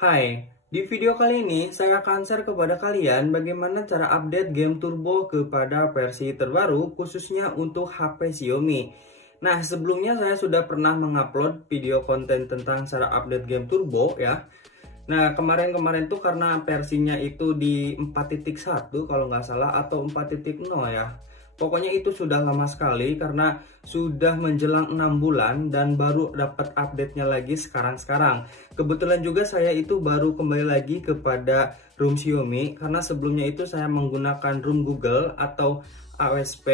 Hai, di video kali ini saya akan share kepada kalian bagaimana cara update game turbo kepada versi terbaru khususnya untuk HP Xiaomi. Nah, sebelumnya saya sudah pernah mengupload video konten tentang cara update game turbo ya. Nah, kemarin-kemarin tuh karena versinya itu di 4.1 kalau nggak salah atau 4.0 ya. Pokoknya itu sudah lama sekali karena sudah menjelang 6 bulan dan baru dapat update-nya lagi sekarang-sekarang. Kebetulan juga saya itu baru kembali lagi kepada ROM Xiaomi karena sebelumnya itu saya menggunakan ROM Google atau AOSP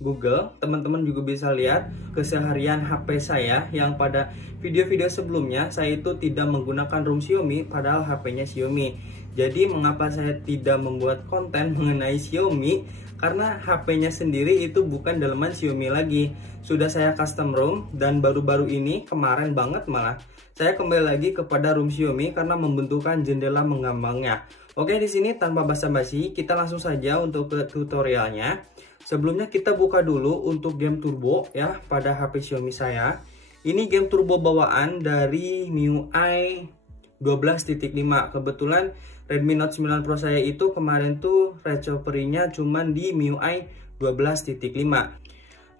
Google. Teman-teman juga bisa lihat keseharian HP saya yang pada video-video sebelumnya saya itu tidak menggunakan ROM Xiaomi padahal HP-nya Xiaomi. Jadi mengapa saya tidak membuat konten mengenai Xiaomi? Karena HP-nya sendiri itu bukan daleman Xiaomi lagi. Sudah saya custom ROM dan baru-baru ini kemarin banget malah saya kembali lagi kepada ROM Xiaomi karena membentukkan jendela mengambangnya. Oke, di sini tanpa basa-basi kita langsung saja untuk ke tutorialnya. Sebelumnya kita buka dulu untuk game turbo ya pada HP Xiaomi saya. Ini game turbo bawaan dari MIUI 12.5. Kebetulan Redmi Note 9 Pro saya itu kemarin tuh recovery-nya cuman di MIUI 12.5.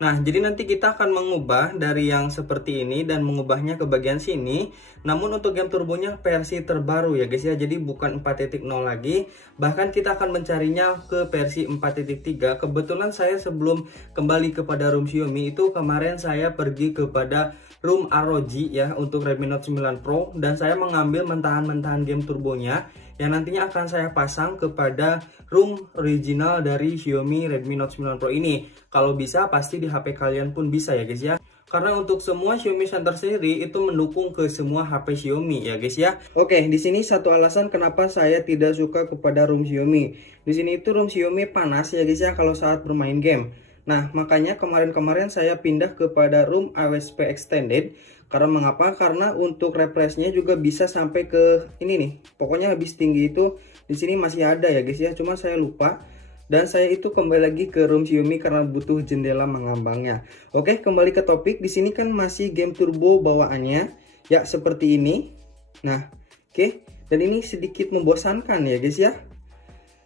Nah, jadi nanti kita akan mengubah dari yang seperti ini dan mengubahnya ke bagian sini. Namun untuk game turbonya versi terbaru ya guys ya. Jadi bukan 4.0 lagi. Bahkan kita akan mencarinya ke versi 4.3. Kebetulan saya sebelum kembali kepada ROM Xiaomi itu kemarin saya pergi kepada ROM ROG ya untuk Redmi Note 9 Pro. Dan saya mengambil mentahan-mentahan game turbonya yang nantinya akan saya pasang kepada ROM original dari Xiaomi Redmi Note 9 Pro ini. Kalau bisa pasti di HP kalian pun bisa ya guys ya. Karena untuk semua Xiaomi Center sendiri itu mendukung ke semua HP Xiaomi ya guys ya. Oke, di sini satu alasan kenapa saya tidak suka kepada ROM Xiaomi. Di sini itu ROM Xiaomi panas ya guys ya kalau saat bermain game. Nah, makanya kemarin-kemarin saya pindah kepada ROM AOSP Extended. Karena mengapa? Karena untuk refreshnya juga bisa sampai ke ini nih. Pokoknya habis tinggi itu di sini masih ada ya guys ya. Cuma saya lupa. Dan saya itu kembali lagi ke ROM Xiaomi karena butuh jendela mengambangnya. Oke, kembali ke topik. Di sini kan masih game turbo bawaannya. Ya, seperti ini. Nah, oke. Dan ini sedikit membosankan ya guys ya.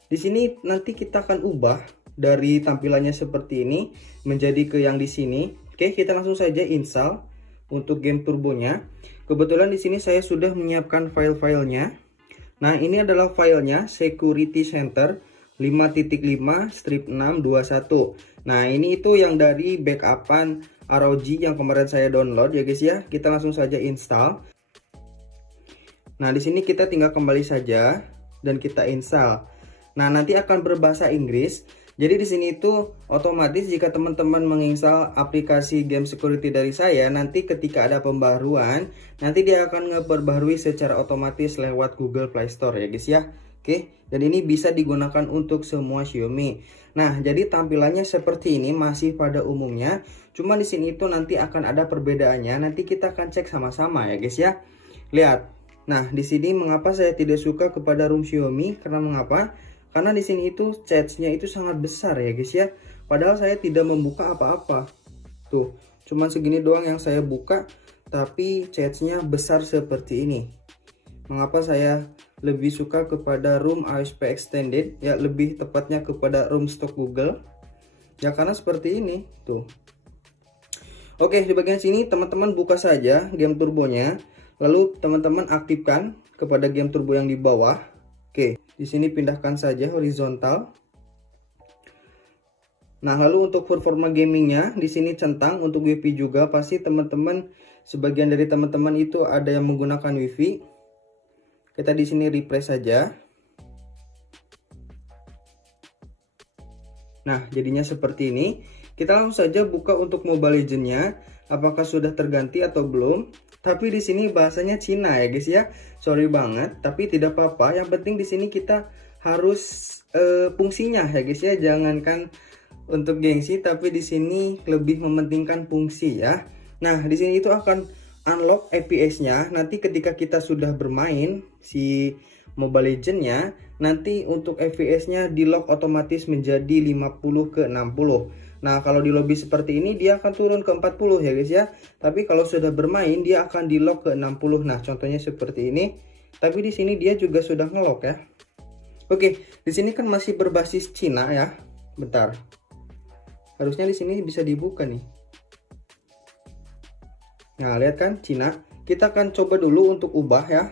Di sini nanti kita akan ubah dari tampilannya seperti ini menjadi ke yang di sini. Oke, kita langsung saja install untuk game turbonya. Kebetulan di sini saya sudah menyiapkan file-filenya. Nah, ini adalah filenya Security Center 5.5/621. Nah, ini itu yang dari backupan ROG yang kemarin saya download ya guys ya. Kita langsung saja install. Nah, di sini kita tinggal kembali saja dan kita install. Nah, nanti akan berbahasa Inggris. Jadi di sini itu otomatis jika teman-teman menginstal aplikasi game security dari saya, nanti ketika ada pembaruan, nanti dia akan ngeperbarui secara otomatis lewat Google Play Store ya guys ya. Oke, dan ini bisa digunakan untuk semua Xiaomi. Nah, jadi tampilannya seperti ini masih pada umumnya. Cuma di sini itu nanti akan ada perbedaannya. Nanti kita akan cek sama-sama ya guys ya. Lihat. Nah, di sini mengapa saya tidak suka kepada ROM Xiaomi? Karena mengapa? Karena di sini itu cache-nya itu sangat besar ya guys ya. Padahal saya tidak membuka apa-apa. Tuh, cuman segini doang yang saya buka, tapi cache-nya besar seperti ini. Mengapa saya lebih suka kepada ROM AOSP Extended? Ya, lebih tepatnya kepada ROM stok Google. Ya, karena seperti ini, tuh. Oke, di bagian sini teman-teman buka saja game turbonya. Lalu teman-teman aktifkan kepada game turbo yang di bawah. Oke, di sini pindahkan saja horizontal. Nah, lalu untuk performa gamingnya di sini centang untuk WiFi juga. Pasti teman-teman sebagian dari teman-teman itu ada yang menggunakan WiFi. Kita di sini refresh saja. Nah, jadinya seperti ini. Kita langsung saja buka untuk Mobile Legends-nya. Apakah sudah terganti atau belum? Tapi di sini bahasanya Cina ya guys ya. Sorry banget, tapi tidak apa-apa. Yang penting di sini kita harus fungsinya ya guys ya. Jangankan untuk gengsi, tapi di sini lebih mementingkan fungsi ya. Nah, di sini itu akan unlock FPS-nya. Nanti ketika kita sudah bermain si Mobile Legends-nya, nanti untuk FPS-nya di lock otomatis menjadi 50 ke 60. Nah, kalau di lobby seperti ini dia akan turun ke 40 ya guys ya. Tapi kalau sudah bermain dia akan di lock ke 60. Nah, contohnya seperti ini. Tapi di sini dia juga sudah ngelock ya. Oke, di sini kan masih berbasis Cina ya. Bentar. Harusnya di sini bisa dibuka nih. Nah, lihat kan Cina. Kita akan coba dulu untuk ubah ya.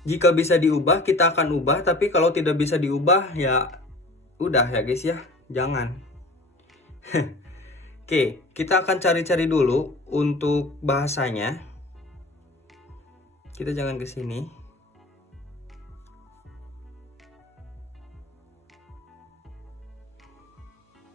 Jika bisa diubah, kita akan ubah, tapi kalau tidak bisa diubah ya udah ya guys ya, jangan. Oke, kita akan cari-cari dulu untuk bahasanya. Kita jangan ke sini.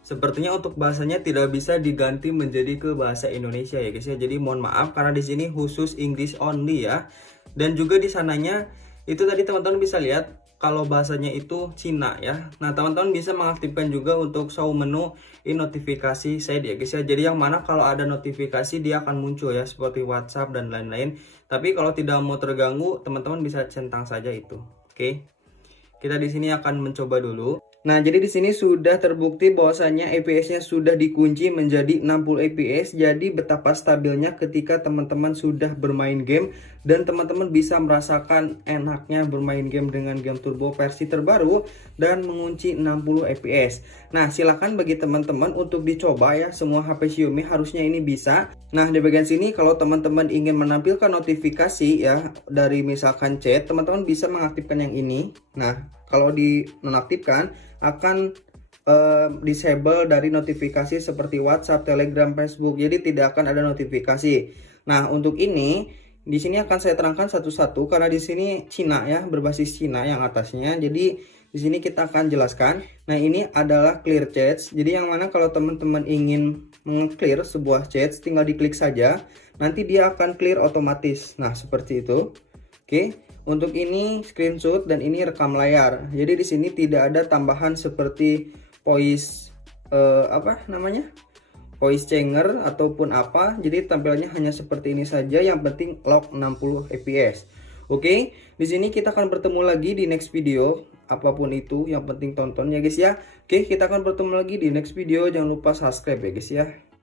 Sepertinya untuk bahasanya tidak bisa diganti menjadi ke bahasa Indonesia ya guys ya. Jadi mohon maaf karena di sini khusus English only ya. Dan juga di sananya itu tadi teman-teman bisa lihat kalau bahasanya itu Cina ya. Nah, teman-teman bisa mengaktifkan juga untuk show menu in notifikasi saya ya guys ya. Jadi yang mana kalau ada notifikasi dia akan muncul ya seperti WhatsApp dan lain-lain. Tapi kalau tidak mau terganggu, teman-teman bisa centang saja itu. Oke. Kita di sini akan mencoba dulu. Nah, jadi di sini sudah terbukti bahwasanya FPS-nya sudah dikunci menjadi 60 FPS. Jadi betapa stabilnya ketika teman-teman sudah bermain game dan teman-teman bisa merasakan enaknya bermain game dengan game turbo versi terbaru dan mengunci 60 FPS. Nah, silakan bagi teman-teman untuk dicoba ya. Semua HP Xiaomi harusnya ini bisa. Nah, di bagian sini kalau teman-teman ingin menampilkan notifikasi ya dari misalkan chat, teman-teman bisa mengaktifkan yang ini. Nah, kalau dinonaktifkan akan disable dari notifikasi seperti WhatsApp, Telegram, Facebook. Jadi tidak akan ada notifikasi. Nah, untuk ini di sini akan saya terangkan satu-satu karena di sini Cina ya, berbasis Cina yang atasnya. Jadi di sini kita akan jelaskan. Nah, ini adalah clear chats. Jadi yang mana kalau teman-teman ingin meng-clear sebuah chat, tinggal diklik saja. Nanti dia akan clear otomatis. Nah, seperti itu. Oke. Untuk ini screenshot dan ini rekam layar. Jadi di sini tidak ada tambahan seperti voice voice changer ataupun apa. Jadi tampilannya hanya seperti ini saja. Yang penting lock 60 fps. Oke, di sini kita akan bertemu lagi di next video. Apapun itu, yang penting tonton ya guys ya. Oke, kita akan bertemu lagi di next video. Jangan lupa subscribe ya guys ya.